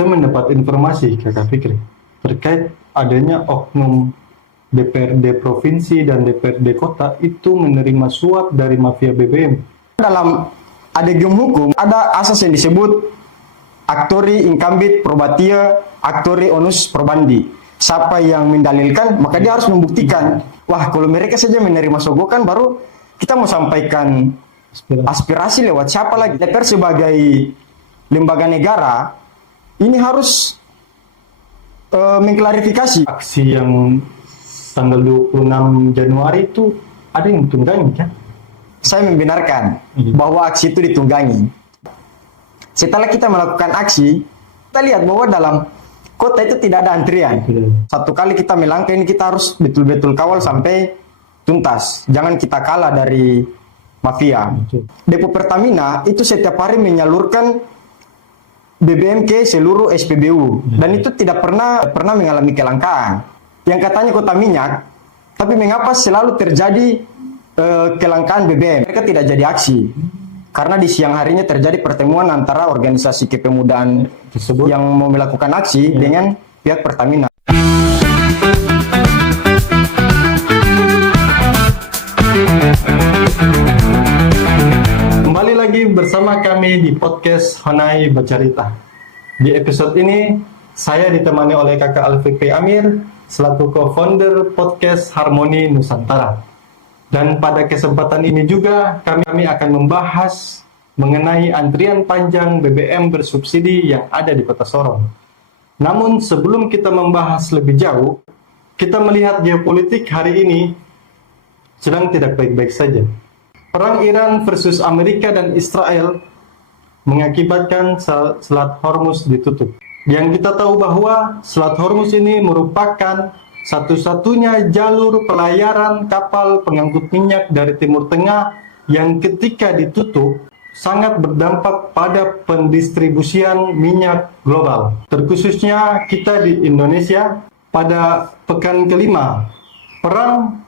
Saya mendapat informasi, Kakak Fikri, terkait adanya oknum DPRD provinsi dan DPRD kota itu menerima suap dari mafia BBM. Dalam adendum hukum ada asas yang disebut actori incumbit probatia actori onus probandi. Siapa yang mendalilkan maka dia harus membuktikan. Wah, kalau mereka saja menerima sogokan baru kita mau sampaikan aspirasi lewat siapa lagi? DPR sebagai lembaga negara ini harus mengklarifikasi. Aksi yang tanggal 26 Januari itu ada yang tunggangi kan? Saya membenarkan bahwa aksi itu ditunggangi. Setelah kita melakukan aksi, kita lihat bahwa dalam kota itu tidak ada antrian. Satu kali kita melangkah ini kita harus betul-betul kawal sampai tuntas. Jangan kita kalah dari mafia. Depo Pertamina itu setiap hari menyalurkan BBM ke seluruh SPBU dan itu tidak pernah mengalami kelangkaan. Yang katanya kota minyak, tapi mengapa selalu terjadi kelangkaan BBM? Mereka tidak jadi aksi karena di siang harinya terjadi pertemuan antara organisasi kepemudaan tersebut yang mau melakukan aksi dengan pihak Pertamina. Kembali lagi bersama kami di podcast Honai Bercerita. Di episode ini saya ditemani oleh Kakak Al-Fikri Amir selaku co-founder podcast Harmoni Nusantara. Dan pada kesempatan ini juga kami akan membahas mengenai antrian panjang BBM bersubsidi yang ada di Kota Sorong. Namun sebelum kita membahas lebih jauh, kita melihat geopolitik hari ini sedang tidak baik-baik saja. Perang Iran versus Amerika dan Israel mengakibatkan Selat Hormuz ditutup. Yang kita tahu bahwa Selat Hormuz ini merupakan satu-satunya jalur pelayaran kapal pengangkut minyak dari Timur Tengah yang ketika ditutup sangat berdampak pada pendistribusian minyak global. Terkhususnya kita di Indonesia pada pekan kelima perang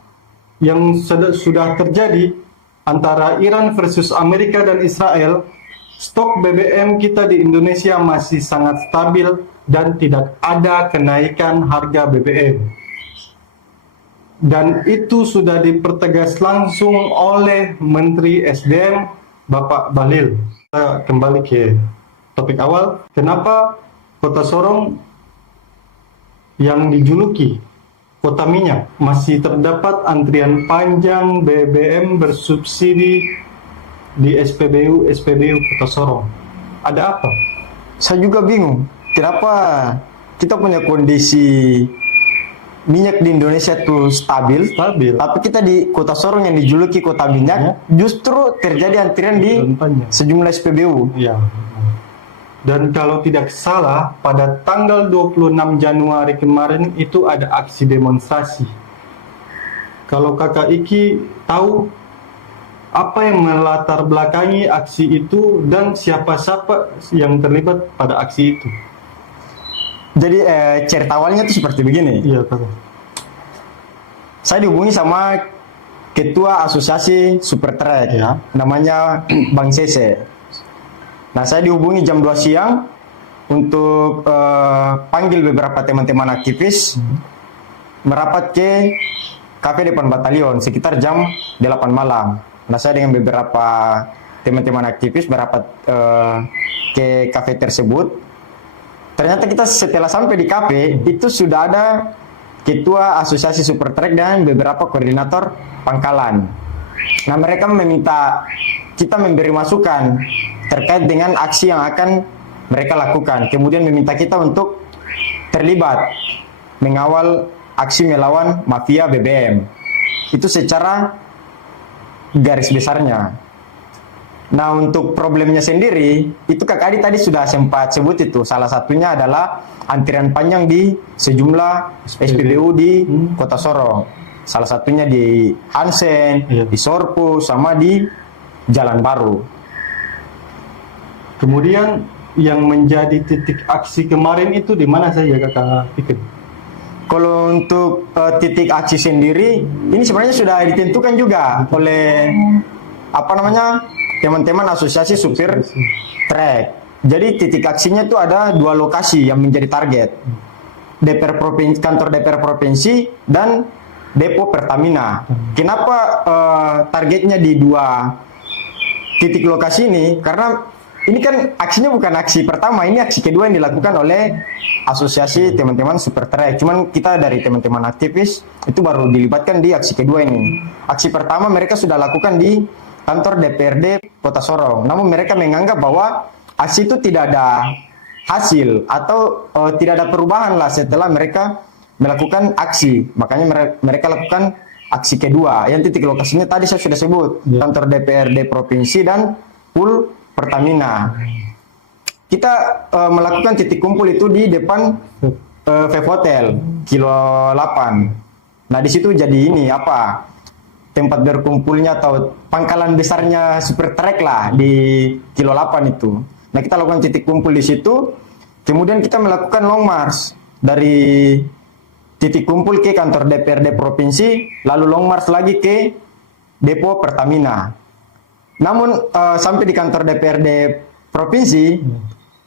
yang sudah terjadi antara Iran versus Amerika dan Israel, stok BBM kita di Indonesia masih sangat stabil dan tidak ada kenaikan harga BBM. Dan itu sudah dipertegas langsung oleh Menteri SDM Bapak Bahlil. Kita kembali ke topik awal. Kenapa Kota Sorong yang dijuluki Kota Minyak masih terdapat antrian panjang BBM bersubsidi di SPBU Kota Sorong? Ada apa? Saya juga bingung, kenapa kita punya kondisi minyak di Indonesia itu stabil, tapi kita di Kota Sorong yang dijuluki Kota Minyak justru terjadi antrian di sejumlah SPBU. Ya. Dan kalau tidak salah, pada tanggal 26 Januari kemarin itu ada aksi demonstrasi. Kalau Kakak Iki tahu apa yang melatar belakangi aksi itu dan siapa-siapa yang terlibat pada aksi itu? Jadi cerita awalnya itu seperti begini. Iya, Kakak. Saya dihubungi sama ketua asosiasi Supertrack, namanya Bang Sese. Nah, saya dihubungi jam 2 siang untuk panggil beberapa teman-teman aktivis merapat ke kafe depan batalion sekitar jam 8 malam. Nah, saya dengan beberapa teman-teman aktivis merapat ke kafe tersebut. Ternyata kita setelah sampai di kafe itu sudah ada ketua asosiasi Supertrack dan beberapa koordinator pangkalan. Nah, mereka meminta kita memberi masukan terkait dengan aksi yang akan mereka lakukan. Kemudian meminta kita untuk terlibat mengawal aksi melawan mafia BBM. Itu secara garis besarnya. Nah, untuk problemnya sendiri, itu Kak Adi tadi sudah sempat sebut itu. Salah satunya adalah antrian panjang di sejumlah SPBU di Kota Sorong. Salah satunya di Hansen, di Sorpu, sama di Jalan Baru. Kemudian yang menjadi titik aksi kemarin itu di mana saja Kakak Fikri? Kalau untuk titik aksi sendiri, ini sebenarnya sudah ditentukan juga oleh teman-teman asosiasi supir trek. Jadi titik aksinya itu ada 2 lokasi yang menjadi target. Kantor DPR Provinsi dan Depo Pertamina. Kenapa targetnya di 2 titik lokasi ini? Karena ini kan aksinya bukan aksi pertama, ini aksi kedua yang dilakukan oleh asosiasi teman-teman super track. Cuman kita dari teman-teman aktivis itu baru dilibatkan di aksi kedua ini. Aksi pertama mereka sudah lakukan di kantor DPRD Kota Sorong. Namun mereka menganggap bahwa aksi itu tidak ada hasil atau tidak ada perubahan lah setelah mereka melakukan aksi. Makanya mereka lakukan aksi kedua. Yang titik lokasinya tadi saya sudah sebut, kantor DPRD Provinsi dan Pool Pertamina. Kita melakukan titik kumpul itu di depan Vape Hotel Kilo 8. Nah, di situ jadi ini apa? Tempat berkumpulnya atau pangkalan besarnya super track lah di Kilo 8 itu. Nah, kita lakukan titik kumpul di situ. Kemudian kita melakukan long march dari titik kumpul ke kantor DPRD Provinsi, lalu long march lagi ke Depo Pertamina. Namun sampai di kantor DPRD Provinsi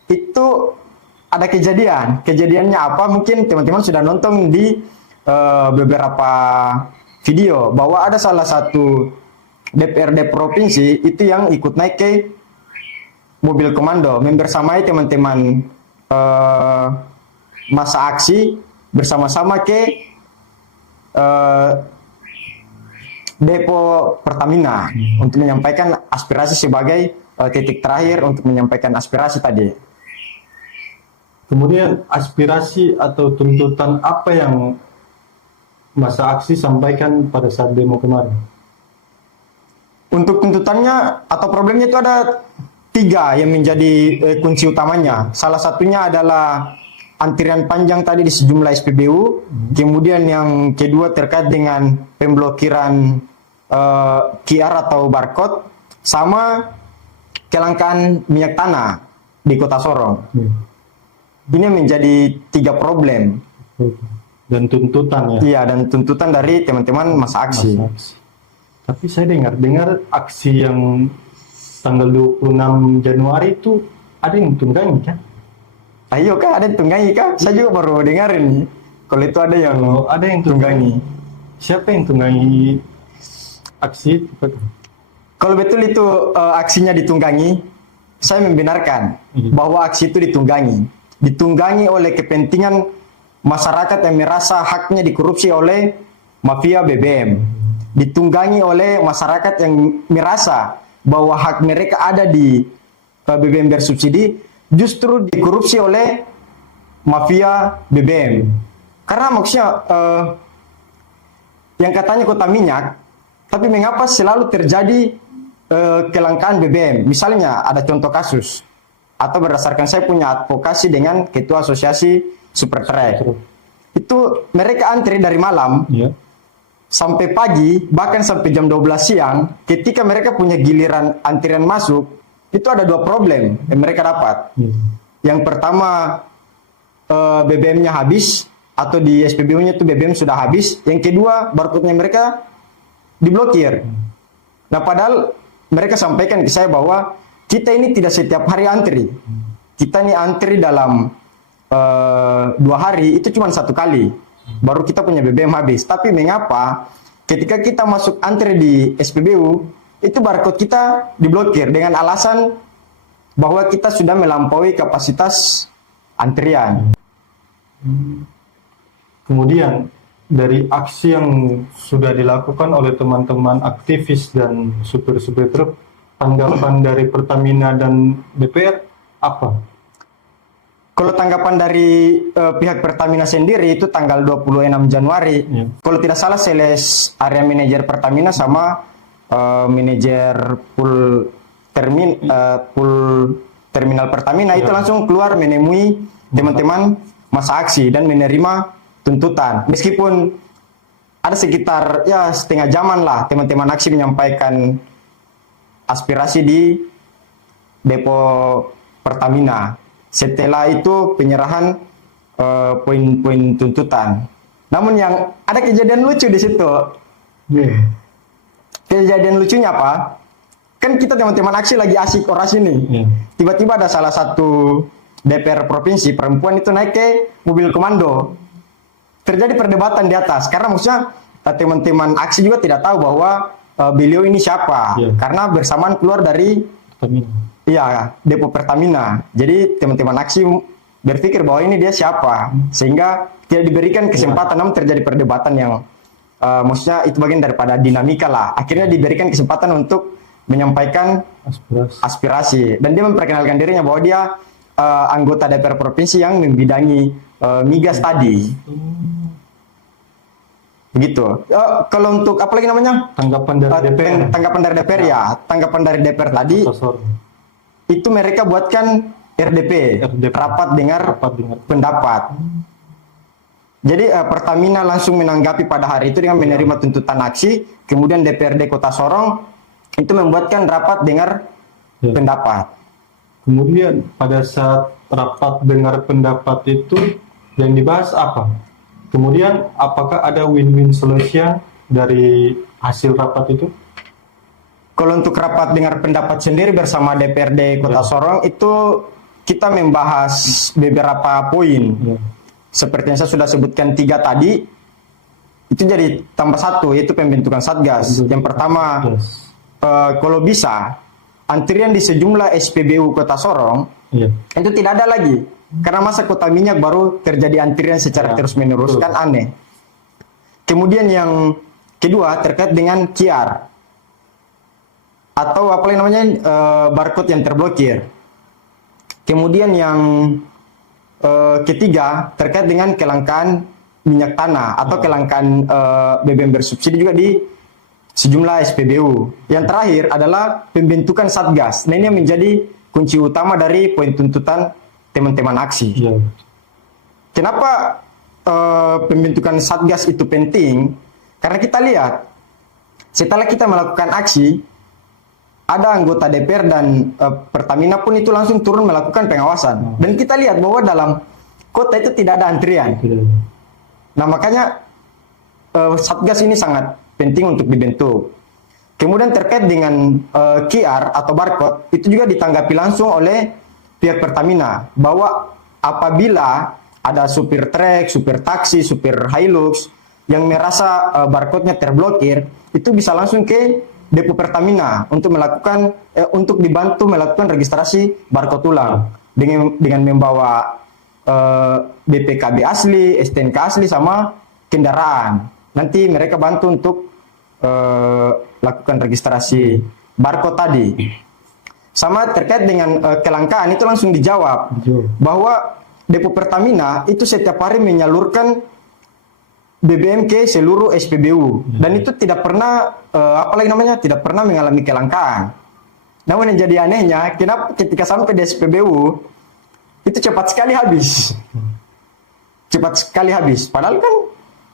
itu ada kejadian. Kejadiannya apa? Mungkin teman-teman sudah nonton di beberapa video bahwa ada salah satu DPRD Provinsi itu yang ikut naik ke mobil komando, membersamai teman-teman masa aksi bersama-sama ke Depo Pertamina untuk menyampaikan aspirasi sebagai titik terakhir untuk menyampaikan aspirasi tadi. Kemudian aspirasi atau tuntutan apa yang masa aksi sampaikan pada saat demo kemarin? Untuk tuntutannya atau problemnya itu ada 3 yang menjadi kunci utamanya. Salah satunya adalah antrian panjang tadi di sejumlah SPBU. Kemudian yang kedua terkait dengan pemblokiran QR atau barcode, sama kelangkaan minyak tanah di Kota Sorong. Ini menjadi 3 problem. Dan tuntutan ya? Iya, dan tuntutan dari teman-teman masa aksi. Tapi saya dengar aksi yang tanggal 26 Januari itu ada yang tunggangi kan? Ayo kak, ada yang tunggangi kak? Saya juga baru dengarin. Kalau itu ada yang ada yang tunggangi. Siapa yang tunggangi aksi itu? Kalau betul itu aksinya ditunggangi, saya membenarkan bahwa aksi itu ditunggangi oleh kepentingan masyarakat yang merasa haknya dikorupsi oleh mafia BBM, ditunggangi oleh masyarakat yang merasa bahwa hak mereka ada di BBM bersubsidi justru dikorupsi oleh mafia BBM. Karena maksudnya yang katanya kota minyak, tapi mengapa selalu terjadi kelangkaan BBM? Misalnya ada contoh kasus, atau berdasarkan saya punya advokasi dengan ketua asosiasi Supertrack, itu mereka antri dari malam sampai pagi, bahkan sampai jam 12 siang. Ketika mereka punya giliran antrian masuk, itu ada 2 problem yang mereka dapat. Yang pertama, BBM-nya habis, atau di SPBU-nya itu BBM sudah habis. Yang kedua, barcode-nya mereka diblokir. Nah, padahal mereka sampaikan ke saya bahwa kita ini tidak setiap hari antri. Kita ini antri dalam 2 hari, itu cuma 1 kali. Baru kita punya BBM habis. Tapi mengapa ketika kita masuk antri di SPBU, itu barcode kita diblokir dengan alasan bahwa kita sudah melampaui kapasitas antrian. Kemudian dari aksi yang sudah dilakukan oleh teman-teman aktivis dan supir-supir truk, tanggapan dari Pertamina dan DPR apa? Kalau tanggapan dari pihak Pertamina sendiri itu tanggal 26 Januari. Kalau tidak salah sales area manajer Pertamina sama manajer pool terminal Pertamina itu langsung keluar menemui teman-teman masa aksi dan menerima tuntutan. Meskipun ada sekitar setengah jaman lah teman-teman aksi menyampaikan aspirasi di depo Pertamina. Setelah itu penyerahan poin-poin tuntutan. Namun yang ada kejadian lucu di situ. Kejadian lucunya apa? kan kita teman-teman aksi lagi asik orasi nih. Iya. Tiba-tiba ada salah satu DPR provinsi perempuan itu naik ke mobil komando. Terjadi perdebatan di atas karena maksudnya teman-teman aksi juga tidak tahu bahwa beliau ini siapa. Iya. Karena bersamaan keluar dari depo Pertamina. Jadi teman-teman aksi berpikir bahwa ini dia siapa, sehingga tidak diberikan kesempatan, namun terjadi perdebatan yang maksudnya itu bagian daripada dinamika lah. Akhirnya diberikan kesempatan untuk menyampaikan aspirasi dan dia memperkenalkan dirinya bahwa dia anggota DPR provinsi yang membidangi migas tadi. Begitu. Kalau untuk apa lagi namanya? Tanggapan dari DPR. Tanggapan dari DPR ya. Tanggapan dari DPR tadi itu mereka buatkan RDP. Rapat dengar pendapat. Jadi Pertamina langsung menanggapi pada hari itu dengan menerima tuntutan aksi. Kemudian DPRD Kota Sorong itu membuatkan rapat dengar pendapat. Kemudian pada saat rapat dengar pendapat itu yang dibahas apa? Kemudian apakah ada win-win solution dari hasil rapat itu? Kalau untuk rapat dengar pendapat sendiri bersama DPRD Kota Sorong itu kita membahas beberapa poin. Seperti yang saya sudah sebutkan 3 tadi, itu jadi tambah 1 yaitu pembentukan Satgas. Yang pertama, kalau bisa antrian di sejumlah SPBU Kota Sorong itu tidak ada lagi. Karena masa kota minyak baru terjadi antrian secara terus-menerus, kan aneh. Kemudian yang kedua terkait dengan QR atau apa namanya barcode yang terblokir. Kemudian yang ketiga terkait dengan kelangkaan minyak tanah atau kelangkaan BBM bersubsidi juga di sejumlah SPBU. Yang terakhir adalah pembentukan Satgas. Nah ini yang menjadi kunci utama dari poin tuntutan teman-teman aksi. Kenapa pembentukan Satgas itu penting? Karena kita lihat setelah kita melakukan aksi, ada anggota DPR dan Pertamina pun itu langsung turun melakukan pengawasan. Dan kita lihat bahwa dalam kota itu tidak ada antrian. Nah makanya Satgas ini sangat penting untuk dibentuk. Kemudian terkait dengan QR atau barcode, itu juga ditanggapi langsung oleh pihak Pertamina bahwa apabila ada supir trek, supir taksi, supir Hilux yang merasa barcode-nya terblokir, itu bisa langsung ke depo Pertamina untuk melakukan untuk dibantu melakukan registrasi barcode ulang dengan membawa BPKB asli, STNK asli sama kendaraan. Nanti mereka bantu untuk lakukan registrasi barcode tadi. Sama terkait dengan kelangkaan itu langsung dijawab bahwa depo Pertamina itu setiap hari menyalurkan BBM ke seluruh SPBU dan itu tidak pernah tidak pernah mengalami kelangkaan. Namun yang jadi anehnya, kenapa ketika sampai di SPBU itu cepat sekali habis. Cepat sekali habis. Padahal kan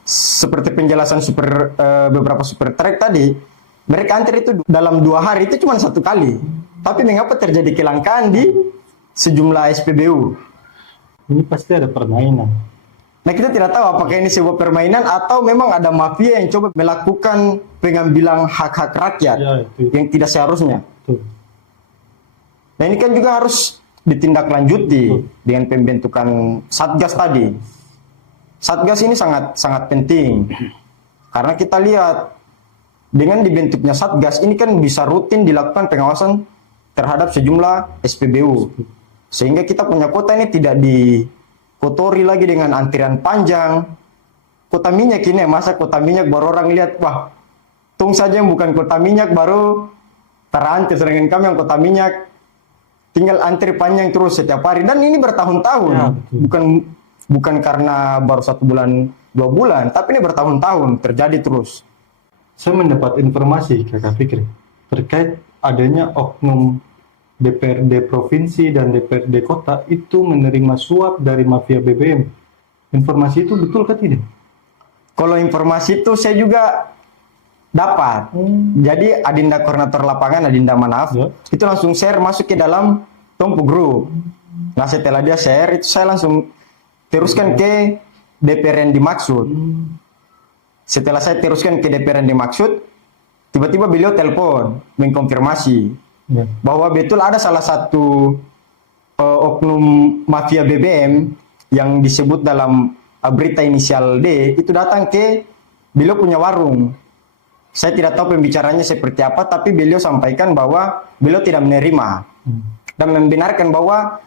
seperti penjelasan beberapa super trek tadi, mereka antri itu dalam 2 hari itu cuma 1 kali. Tapi mengapa terjadi kelangkaan di sejumlah SPBU? Ini pasti ada permainan. Nah kita tidak tahu apakah ini sebuah permainan atau memang ada mafia yang coba melakukan pengambilan hak-hak rakyat yang tidak seharusnya. Nah ini kan juga harus ditindaklanjuti dengan pembentukan Satgas tadi. Satgas ini sangat penting karena kita lihat dengan dibentuknya Satgas ini kan bisa rutin dilakukan pengawasan terhadap sejumlah SPBU sehingga kita punya kota ini tidak dikotori lagi dengan antrian panjang. Kota minyak ini masa kota minyak baru orang lihat wah tung saja yang bukan kota minyak baru terantri, sedangkan kami yang kota minyak tinggal antri panjang terus setiap hari dan ini bertahun-tahun bukan karena baru 1 bulan 2 bulan tapi ini bertahun-tahun terjadi terus. Saya mendapat informasi Kakak Fikri terkait adanya oknum DPRD provinsi dan DPRD kota itu menerima suap dari mafia BBM. Informasi itu betul kah tidak? Kalau informasi itu saya juga dapat. Jadi Adinda Koordinator Lapangan, Adinda Manaf, itu langsung share masuk ke dalam Tompu Group. Nah setelah dia share, itu saya langsung teruskan ke DPR yang dimaksud. Setelah saya teruskan ke DPR yang dimaksud, tiba-tiba beliau telepon mengkonfirmasi Ya. bahwa betul ada salah satu oknum mafia BBM yang disebut dalam berita inisial D itu datang ke beliau punya warung. Saya tidak tahu pembicaranya seperti apa, tapi beliau sampaikan bahwa beliau tidak menerima dan membenarkan bahwa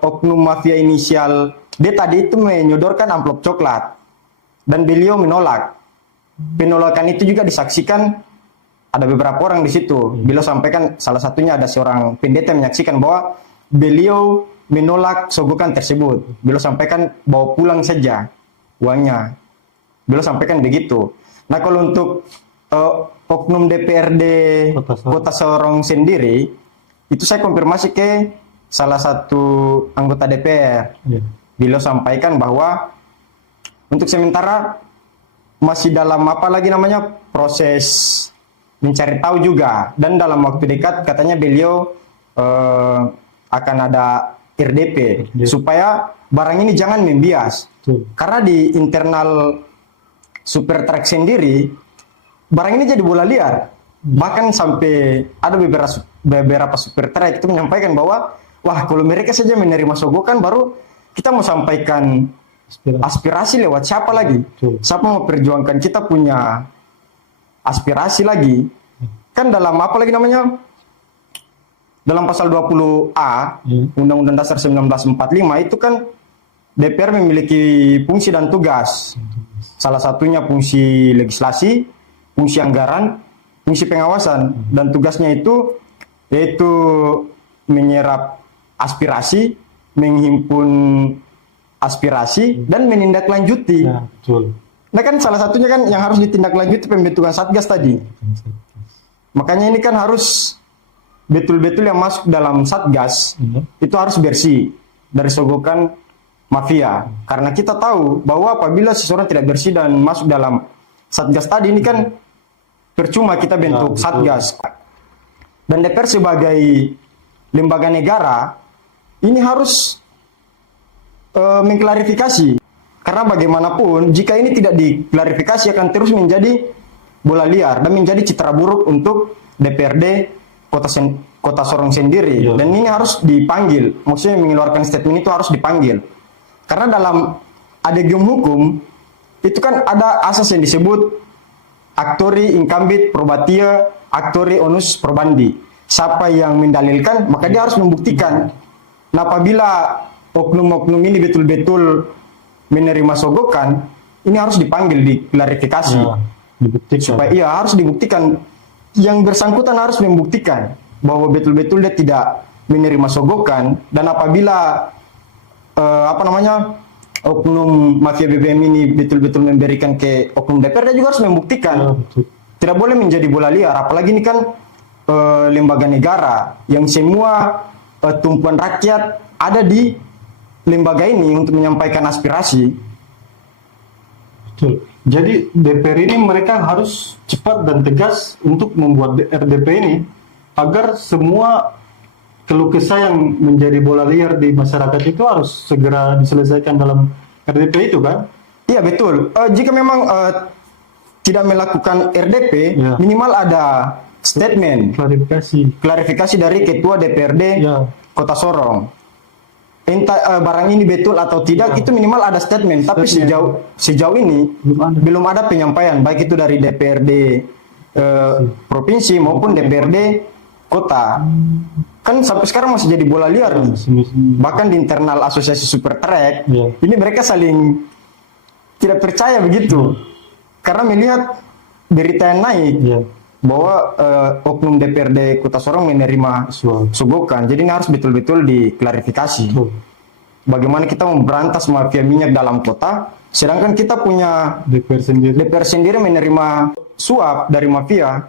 oknum mafia inisial D tadi itu menyodorkan amplop coklat dan beliau menolak. Penolakan itu juga disaksikan ada beberapa orang di situ. Beliau sampaikan salah satunya ada seorang pendeta menyaksikan bahwa beliau menolak sogokan tersebut. Beliau sampaikan bawa pulang saja uangnya. Beliau sampaikan begitu. Nah kalau untuk oknum DPRD Kota Sorong sendiri, itu saya konfirmasi ke salah satu anggota DPR. Ya. Beliau sampaikan bahwa untuk sementara masih dalam apa lagi namanya proses mencari tahu juga, dan dalam waktu dekat katanya beliau akan ada RDP supaya barang ini jangan membias. Betul. Karena di internal super truck sendiri barang ini jadi bola liar. Bahkan sampai ada beberapa super truck itu menyampaikan bahwa wah kalau mereka saja menerima sogokan baru kita mau sampaikan aspirasi lewat siapa lagi? Betul. Siapa mau perjuangkan kita punya aspirasi lagi? Kan dalam apa lagi namanya? Dalam pasal 20A Undang-Undang Dasar 1945 itu kan DPR memiliki fungsi dan tugas. Salah satunya fungsi legislasi, fungsi anggaran, fungsi pengawasan, dan tugasnya itu yaitu menyerap aspirasi, menghimpun aspirasi, dan menindaklanjuti. Ya, betul. Nah kan salah satunya kan yang harus ditindaklanjuti pembentukan Satgas tadi. Makanya ini kan harus betul-betul yang masuk dalam Satgas itu harus bersih dari sogokan mafia. Karena kita tahu bahwa apabila seseorang tidak bersih dan masuk dalam Satgas tadi, ini kan percuma kita bentuk Satgas. Dan DPR sebagai lembaga negara ini harus mengklarifikasi. Karena bagaimanapun jika ini tidak diklarifikasi akan terus menjadi bola liar dan menjadi citra buruk untuk DPRD Kota Sorong sendiri. Ya. Dan ini harus dipanggil. Maksudnya mengeluarkan statement itu harus dipanggil. Karena dalam adegium hukum itu kan ada asas yang disebut actori incumbit probatia actori onus probandi. Siapa yang mendalilkan maka dia harus membuktikan. Nah apabila oknum-oknum ini betul-betul menerima sogokan, ini harus dipanggil, diklarifikasi. Ya, dibuktikan. Supaya iya harus dibuktikan. Yang bersangkutan harus membuktikan bahwa betul-betul dia tidak menerima sogokan, dan apabila oknum mafia BBM ini betul-betul memberikan ke oknum DPR, dia juga harus membuktikan. Ya, betul. Tidak boleh menjadi bola liar, apalagi ini kan lembaga negara yang semua tumpuan rakyat ada di lembaga ini untuk menyampaikan aspirasi. Betul. Jadi DPR ini mereka harus cepat dan tegas untuk membuat RDP ini agar semua keluh kesah yang menjadi bola liar di masyarakat itu harus segera diselesaikan dalam RDP itu kan? Iya betul. Jika memang tidak melakukan RDP, Ya. minimal ada statement, klarifikasi dari Ketua DPRD Ya. Kota Sorong. Entah barang ini betul atau tidak, Ya. itu minimal ada statement. Tapi sejauh ini belum ada penyampaian, baik itu dari DPRD provinsi maupun DPRD kota. Kan sampai sekarang masih jadi bola liar nih. Bahkan di internal asosiasi super track, Ya. ini mereka saling tidak percaya begitu. Karena melihat berita yang naik Ya. bahwa oknum DPRD Kota Sorong menerima sogokan. Jadi ini harus betul-betul diklarifikasi. Betul. Bagaimana kita memberantas mafia minyak dalam kota, sedangkan kita punya DPR sendiri menerima suap dari mafia.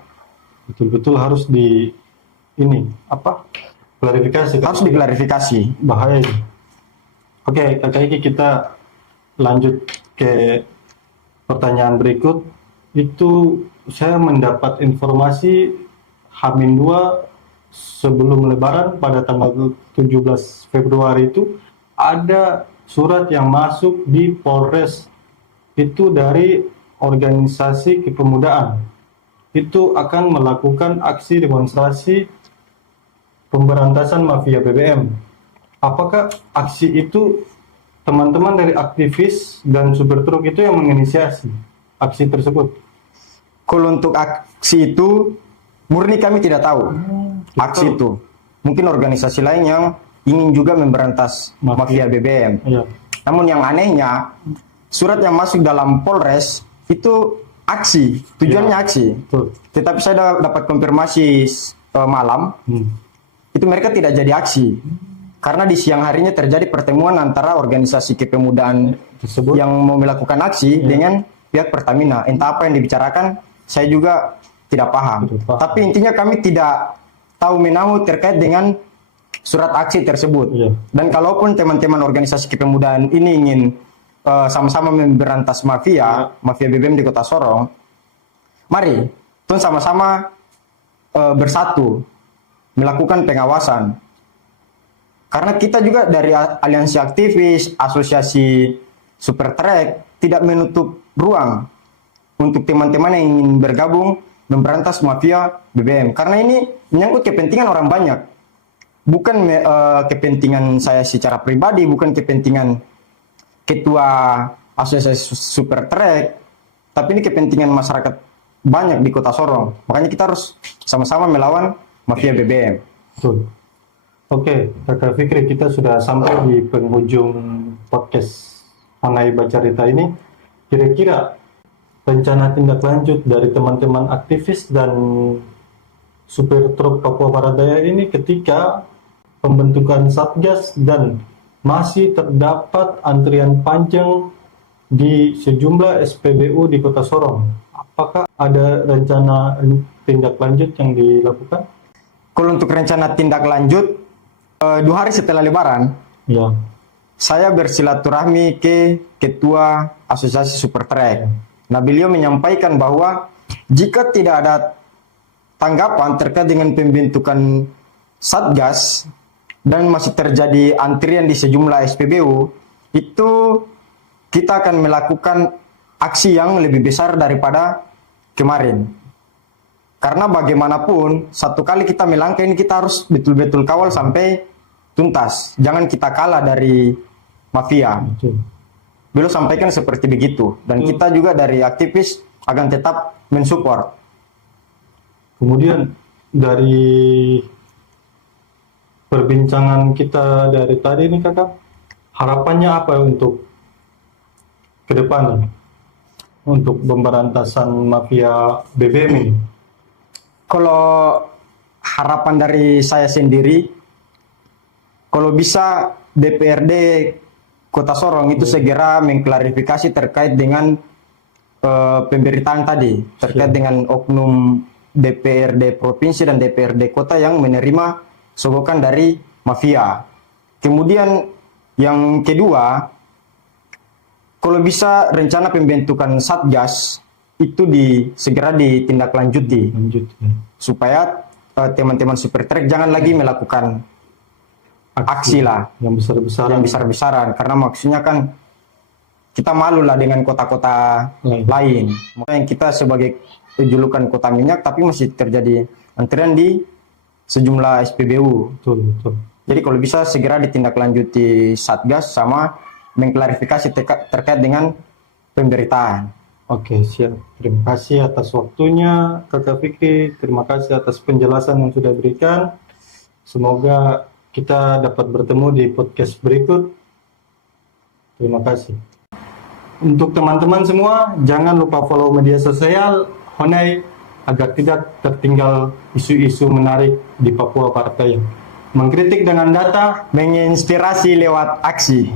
Betul-betul harus klarifikasi. Harus diklarifikasi. Bahaya ini. Oke, Kakak Iki, kita lanjut ke pertanyaan berikut. Itu saya mendapat informasi H-2 sebelum Lebaran pada tanggal 17 Februari itu ada surat yang masuk di Polres itu dari organisasi kepemudaan. itu akan melakukan aksi demonstrasi pemberantasan mafia BBM. Apakah aksi itu teman-teman dari aktivis dan supir truk itu yang menginisiasi aksi tersebut? Kalau untuk aksi itu murni kami tidak tahu aksi itu. Mungkin organisasi lain yang ingin juga memberantas mafia BBM. Iya. Namun yang anehnya surat yang masuk dalam Polres itu aksi, tujuannya aksi. Betul. Tetapi saya dapat konfirmasi malam itu mereka tidak jadi aksi. Karena di siang harinya terjadi pertemuan antara organisasi kepemudaan Tersebut. yang mau melakukan aksi dengan pihak Pertamina. Entah apa yang dibicarakan, saya juga tidak paham. Tidak paham. Tapi intinya kami tidak tahu menahu terkait dengan surat aksi tersebut. Iya. Dan kalaupun teman-teman organisasi kepemudaan ini ingin sama-sama memberantas mafia BBM di Kota Sorong, mari tuh sama-sama bersatu melakukan pengawasan. Karena kita juga dari aliansi aktivis, asosiasi super track tidak menutup ruang untuk teman-teman yang ingin bergabung memberantas mafia BBM. Karena ini menyangkut kepentingan orang banyak. Bukan kepentingan saya secara pribadi, bukan kepentingan ketua asosiasi super track, tapi ini kepentingan masyarakat banyak di Kota Sorong. Makanya kita harus sama-sama melawan mafia BBM. Betul. Oke, Kakak Fikri, kita sudah sampai di penghujung podcast Honai Bacarita ini. Kira-kira rencana tindak lanjut dari teman-teman aktivis dan supir truk Papua Barat Daya ini ketika pembentukan Satgas dan masih terdapat antrian panjang di sejumlah SPBU di Kota Sorong. Apakah ada rencana tindak lanjut yang dilakukan? Kalau untuk rencana tindak lanjut, 2 hari setelah Lebaran, Ya. saya bersilaturahmi ke Ketua Asosiasi Super Track. Nah, beliau menyampaikan bahwa jika tidak ada tanggapan terkait dengan pembentukan Satgas dan masih terjadi antrian di sejumlah SPBU, itu kita akan melakukan aksi yang lebih besar daripada kemarin. Karena bagaimanapun, satu kali kita melangkah ini kita harus betul-betul kawal sampai tuntas. Jangan kita kalah dari mafia. Betul. Beliau sampaikan seperti begitu. Dan kita juga dari aktivis akan tetap mensupport. Kemudian dari perbincangan kita dari tadi ini Kakak, harapannya apa untuk ke depan untuk pemberantasan mafia BBM ini? Kalau harapan dari saya sendiri, kalau bisa DPRD Kota Sorong itu segera mengklarifikasi terkait dengan pemberitaan tadi, terkait dengan oknum DPRD Provinsi dan DPRD Kota yang menerima sogokan dari mafia. Kemudian yang kedua, kalau bisa rencana pembentukan Satgas itu segera ditindaklanjuti. Lanjut. Supaya teman-teman super track jangan lagi melakukan aksi lah yang besar-besaran. yang besar-besaran, karena maksudnya kan kita malu lah dengan kota-kota lain. Makanya kita sebagai julukan kota minyak tapi masih terjadi antrian di sejumlah SPBU. Betul, betul. Jadi kalau bisa segera ditindaklanjuti Satgas sama mengklarifikasi terkait dengan pemberitaan. Oke, siap. Terima kasih atas waktunya, Kakak Fikri. Terima kasih atas penjelasan yang sudah berikan. Semoga kita dapat bertemu di podcast berikut. Terima kasih. Untuk teman-teman semua, jangan lupa follow media sosial Honai agar tidak tertinggal isu-isu menarik di Papua Barat Daya. Mengkritik dengan data, Menginspirasi lewat aksi.